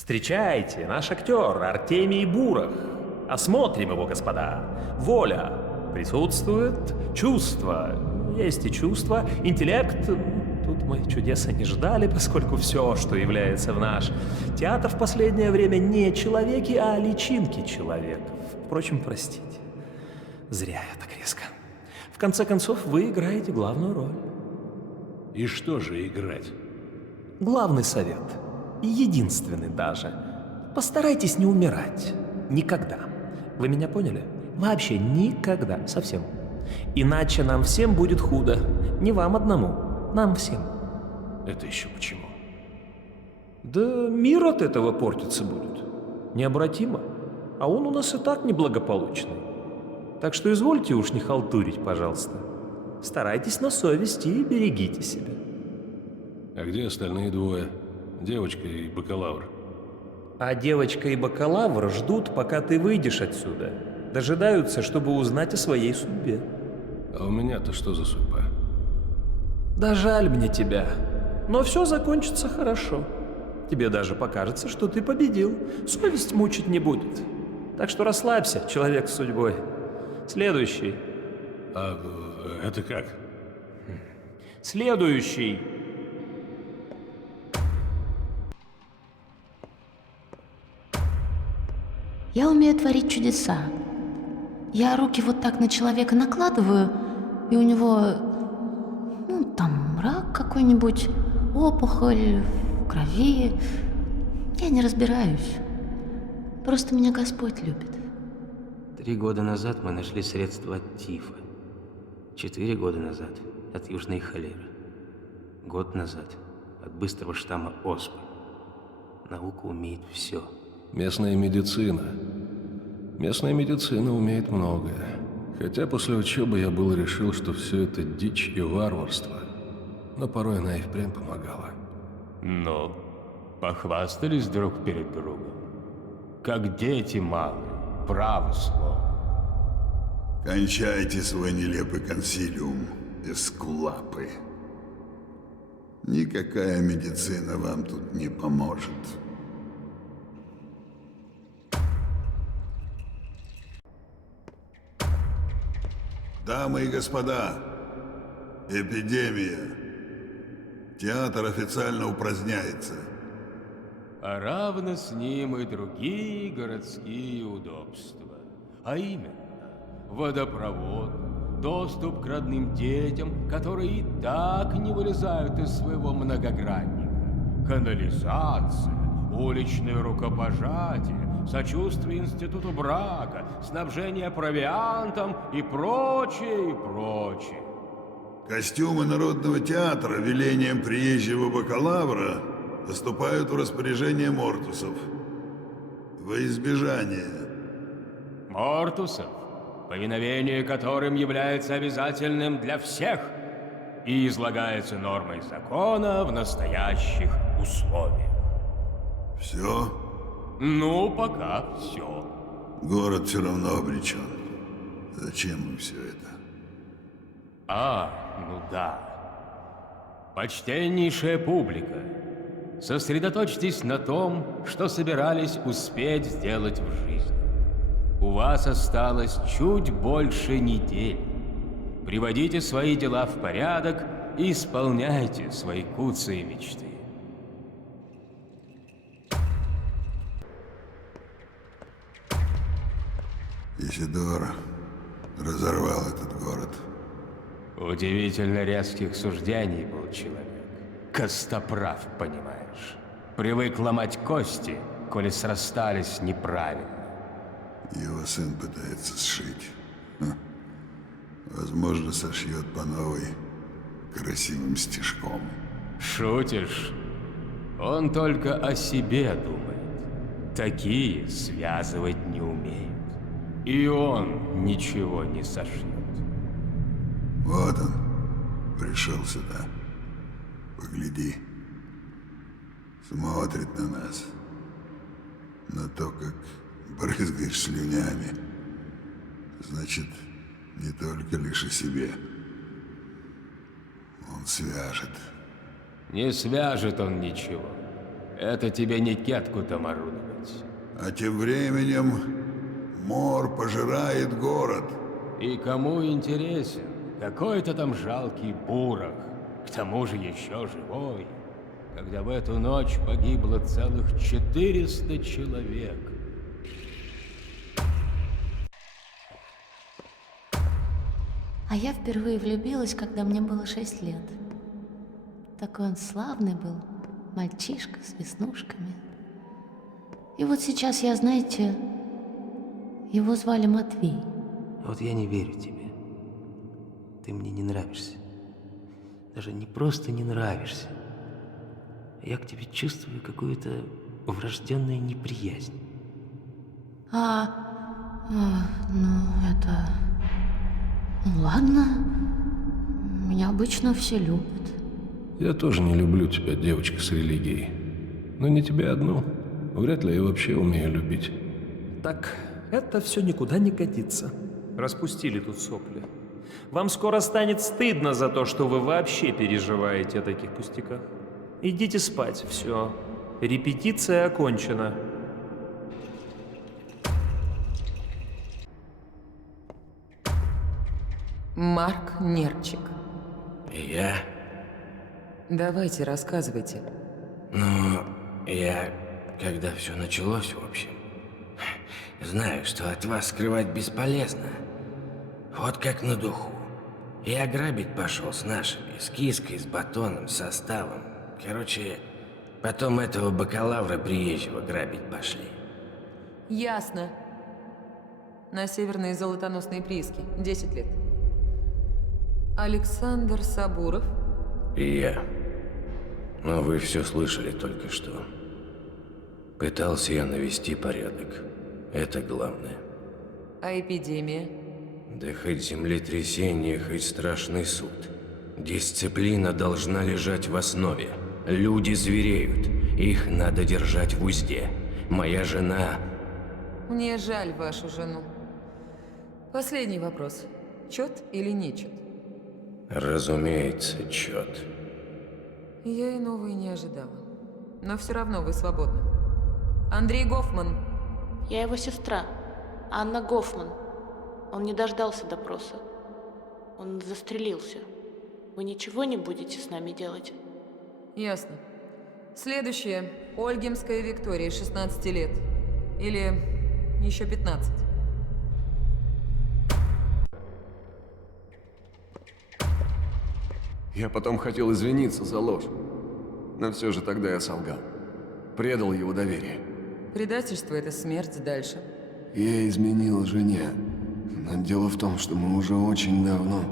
Встречайте, наш актер Артемий Бурах. Осмотрим его, господа. Воля присутствует, чувство. Есть и чувство, интеллект. Тут мы чудеса не ждали, поскольку все, что является в наш театр в последнее время, не человеки, а личинки человеков. Впрочем, простите, зря я так резко. В конце концов, вы играете главную роль. И что же играть? Главный совет. И единственный даже. Постарайтесь не умирать. Никогда. Вы меня поняли? Вообще никогда. Совсем. Иначе нам всем будет худо. Не вам одному. Нам всем. Это еще почему? Да мир от этого портиться будет. Необратимо. А он у нас и так неблагополучный. Так что извольте уж не халтурить, пожалуйста. Старайтесь на совести и берегите себя. А где остальные двое? Девочка и бакалавр. А девочка и бакалавр ждут, пока ты выйдешь отсюда. Дожидаются, чтобы узнать о своей судьбе. А у меня-то что за судьба? Да жаль мне тебя. Но все закончится хорошо. Тебе даже покажется, что ты победил. Совесть мучить не будет. Так что расслабься, человек с судьбой. Следующий. А это как? Следующий. Я умею творить чудеса. Я руки вот так на человека накладываю, и у него, там рак какой-нибудь, опухоль в крови. Я не разбираюсь. Просто меня Господь любит. 3 года назад мы нашли средства от тифа. 4 года назад от южной холеры. Год назад от быстрого штамма оспы. Наука умеет все. Местная медицина. Местная медицина умеет многое. Хотя после учебы я был решил, что все это дичь и варварство. Но порой она и впрямь помогала. Ну, похвастались друг перед другом. Как дети малые, право слово. Кончайте свой нелепый консилиум, эскулапы. Никакая медицина вам тут не поможет. Дамы и господа, эпидемия. Театр официально упраздняется. А равно с ним и другие городские удобства. А именно, водопровод, доступ к родным детям, которые и так не вылезают из своего многогранника, канализация, уличное рукопожатие, сочувствие институту брака, снабжение провиантом и прочее, и прочее. Костюмы Народного театра велением приезжего бакалавра поступают в распоряжение Мортусов. Во избежание. Мортусов, повиновение которым является обязательным для всех и излагается нормой закона в настоящих условиях. Все? Ну, пока все. Город все равно обречен. Зачем им все это? Ну да. Почтеннейшая публика, сосредоточьтесь на том, что собирались успеть сделать в жизни. У вас осталось чуть больше недели. Приводите свои дела в порядок и исполняйте свои куцые мечты. Исидор разорвал этот город. Удивительно резких суждений был человек. Костоправ, понимаешь. Привык ломать кости, коли срастались неправильно. Его сын пытается сшить. Возможно, сошьет по новой красивым стежком. Шутишь? Он только о себе думает. Такие связывать не умеют. И он ничего не сошьет. Вот он, пришел сюда. Погляди. Смотрит на нас. На то, как брызгаешь слюнями. Значит, не только лишь о себе. Он свяжет. Не свяжет он ничего. Это тебе не кетку-то орудовать. А тем временем мор пожирает город. И кому интересен какой-то там жалкий Бурах, к тому же еще живой, когда в эту ночь погибло целых 400 человек. А я впервые влюбилась, когда мне было 6 лет. Такой он славный был, мальчишка с веснушками. И вот сейчас я, знаете, его звали Матвей. Вот я не верю тебе. Ты мне не нравишься. Даже не просто не нравишься. Я к тебе чувствую какую-то врожденную неприязнь. Ну это... Ну, ладно, меня обычно все любят. Я тоже не люблю тебя, девочка с религией. Но не тебя одну. Вряд ли я вообще умею любить. Так, это все никуда не годится. Распустили тут сопли. Вам скоро станет стыдно за то, что вы вообще переживаете о таких пустяках. Идите спать, все. Репетиция окончена. Марк Нерчик. Я? Давайте, рассказывайте. Ну, я, когда все началось, в общем, знаю, что от вас скрывать бесполезно. Вот как на духу. Я грабить пошел с нашими, с киской, с батоном, с составом. Короче, потом этого бакалавра приезжего грабить пошли. Ясно. На северные золотоносные прииски. 10 лет. Александр Сабуров. И я. Но вы все слышали только что. Пытался я навести порядок. Это главное. А эпидемия? Да хоть землетрясение, хоть страшный суд. Дисциплина должна лежать в основе. Люди звереют. Их надо держать в узде. Моя жена... Мне жаль вашу жену. Последний вопрос. Чет или нечет? Разумеется, чет. Я иного и не ожидала. Но все равно вы свободны. Андрей Гофман. Я его сестра, Анна Гофман. Он не дождался допроса. Он застрелился. Вы ничего не будете с нами делать? Ясно. Следующее. Ольгинская Виктория, 16 лет. Или еще 15. Я потом хотел извиниться за ложь, но все же тогда я солгал. Предал его доверие. Предательство – это смерть. Дальше. Я изменил жене, но дело в том, что мы уже очень давно...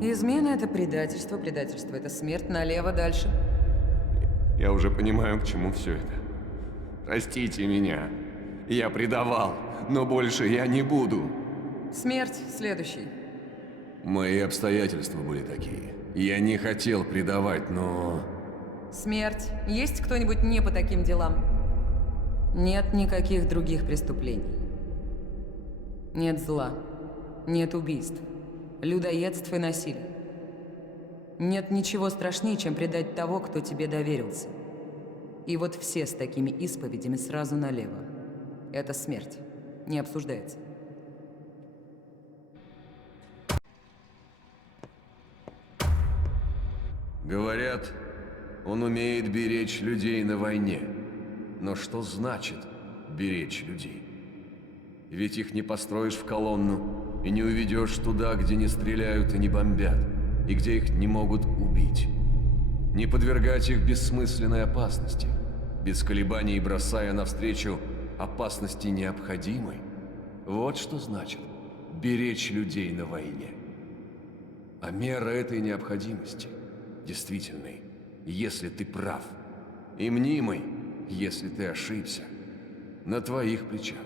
Измена – это предательство, предательство – это смерть. Налево. Дальше. Я уже понимаю, к чему все это. Простите меня. Я предавал, но больше я не буду. Смерть. Следующий. Мои обстоятельства были такие. Я не хотел предавать, но... Смерть. Есть кто-нибудь не по таким делам? Нет никаких других преступлений. Нет зла. Нет убийств. Людоедств и насилия. Нет ничего страшнее, чем предать того, кто тебе доверился. И вот все с такими исповедями сразу налево. Это смерть. Не обсуждается. Говорят, он умеет беречь людей на войне. Но что значит беречь людей? Ведь их не построишь в колонну и не уведешь туда, где не стреляют и не бомбят, и где их не могут убить. Не подвергать их бессмысленной опасности, без колебаний бросая навстречу опасности необходимой. Вот что значит беречь людей на войне. А мера этой необходимости действительной, если ты прав, и мнимой, если ты ошибся, на твоих плечах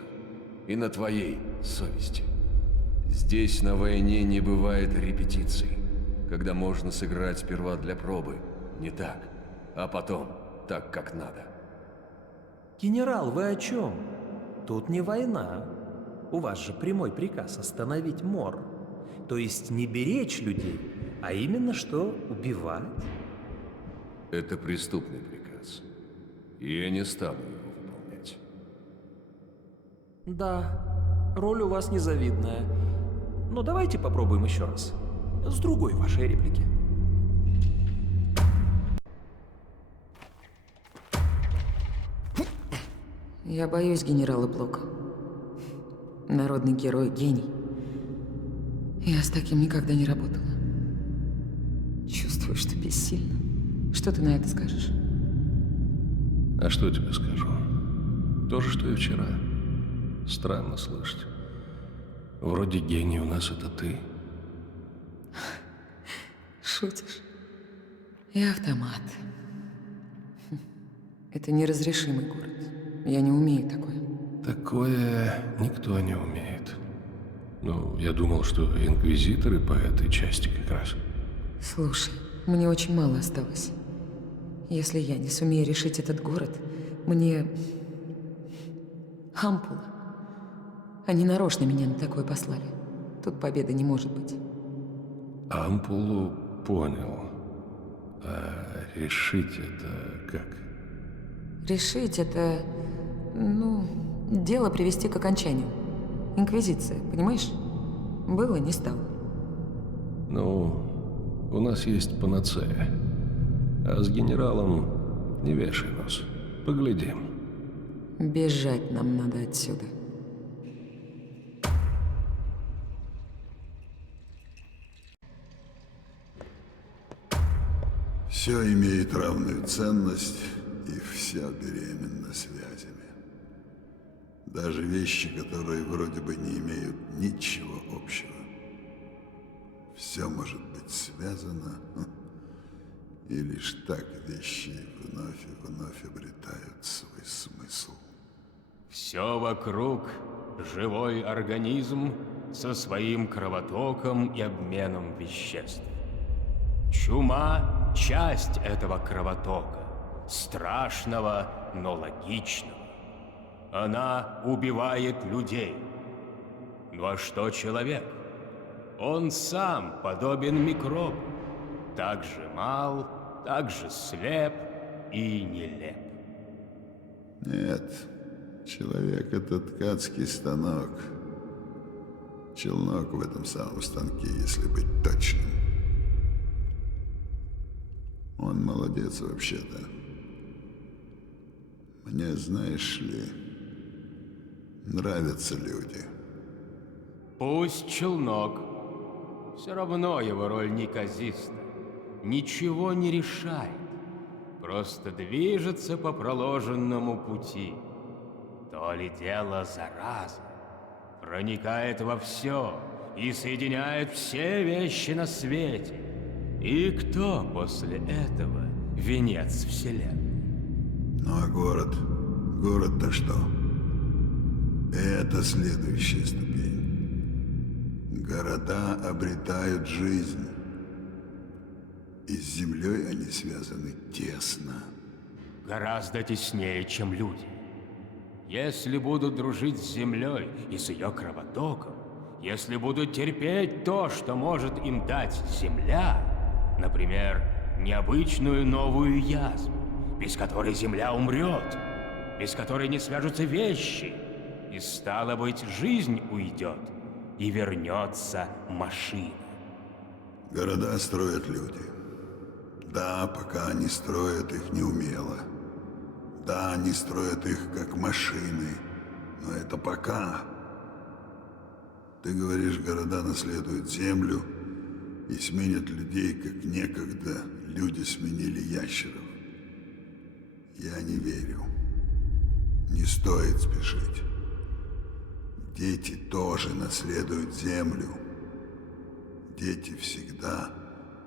и на твоей совести. Здесь на войне не бывает репетиций, когда можно сыграть сперва для пробы, не так, а потом так, как надо. Генерал, вы о чем? Тут не война. У вас же прямой приказ остановить мор. То есть не беречь людей, а именно что убивать. Это преступный приказ. И я не стану его выполнять. Да, роль у вас незавидная. Но давайте попробуем еще раз. С другой вашей реплики. Я боюсь генерала Блока. Народный герой, гений. Я с таким никогда не работала. Чувствую, что бессильна. Что ты на это скажешь? А что тебе скажу? То же, что и вчера. Странно слышать. Вроде гений у нас это ты. Шутишь? Я автомат. Это неразрешимый город. Я не умею такое. Такое никто не умеет. Ну, я думал, что инквизиторы по этой части как раз. Слушай, мне очень мало осталось. Если я не сумею решить этот город, мне... Ампула. Они нарочно меня на такое послали. Тут победы не может быть. Ампулу понял. А решить это как? Решить это... дело привести к окончанию. Инквизиция, понимаешь? Было, не стало. Ну, у нас есть панацея. А с генералом не вешай нос. Поглядим. Бежать нам надо отсюда. Все имеет равную ценность, и все беременно связями. Даже вещи, которые вроде бы не имеют ничего общего. Все может быть связано, и лишь так вещи вновь и вновь обретают свой смысл. Все вокруг – живой организм со своим кровотоком и обменом веществ. Чума – часть этого кровотока, страшного, но логичного. Она убивает людей. Ну а что человек? Он сам подобен микробу, так же мал, так же слеп и нелеп. Нет, человек — это ткацкий станок. Челнок в этом самом станке, если быть точным. Он молодец вообще-то. Мне, знаешь ли, нравятся люди. Пусть челнок. Все равно его роль неказиста. Ничего не решает. Просто движется по проложенному пути. То ли дело зараза. Проникает во все и соединяет все вещи на свете. И кто после этого венец вселенной? Ну а город? Город-то что? Это следующая ступень. Города обретают жизнь. И с землей они связаны тесно. Гораздо теснее, чем люди. Если будут дружить с землей и с ее кровотоком, если будут терпеть то, что может им дать земля, например, необычную новую язву, без которой земля умрет, без которой не свяжутся вещи, и стало быть, жизнь уйдет, и вернется машина. Города строят люди. Да, пока они строят их неумело. Да, они строят их как машины. Но это пока. Ты говоришь, города наследуют землю и сменят людей, как некогда люди сменили ящеров. Я не верю. Не стоит спешить. Дети тоже наследуют землю. Дети всегда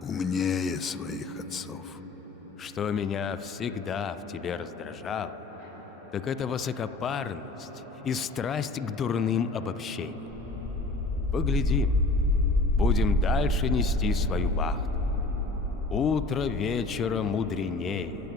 умнее своих отцов. Что меня всегда в тебе раздражало, так это высокопарность и страсть к дурным обобщениям. Поглядим, будем дальше нести свою вахту. Утро вечера мудренее.